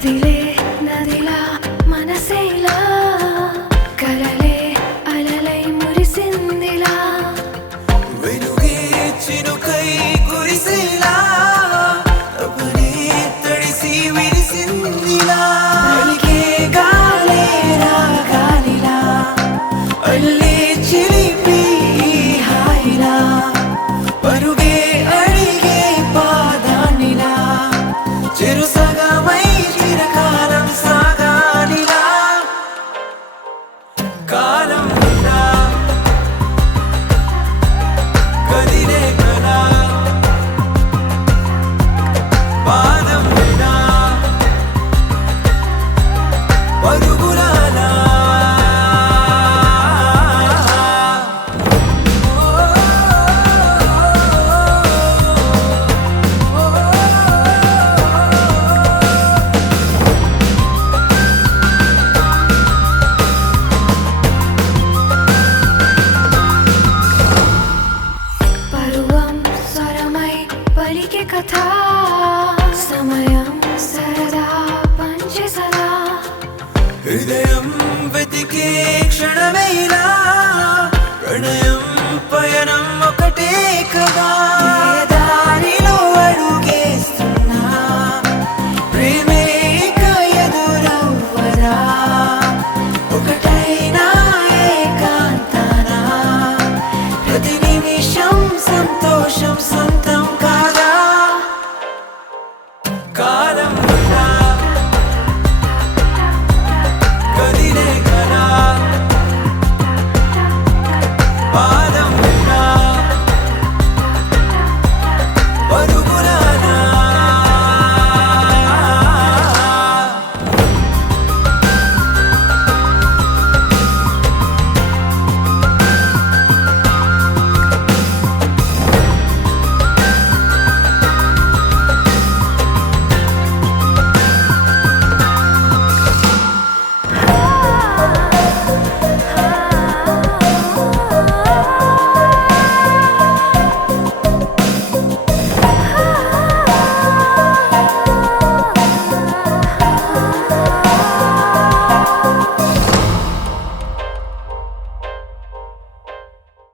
కదిలే నదిలా మనసేలా కలలే అలలై మురిసిందిలా వెనుగే చినుకై కురిసేలా అపనే తడిసి విరిసిందిలా అలిగే గాలే రాగాలిలా అల్లే చిలిపి హాయిలా పరుగే అడిగే పాదానిలా చెరుసగమై చిరకాలం సాగాలిలా కాలం ఇలా కదిలే కలా పాదం ఇలా పరుగులాలా పరువం స్వరమై పలికే కథ సమయం సరదా పంచే సదా హృదయం వెతికే క్షణమేలా ప్రణయం పయనం ఒకటే కదా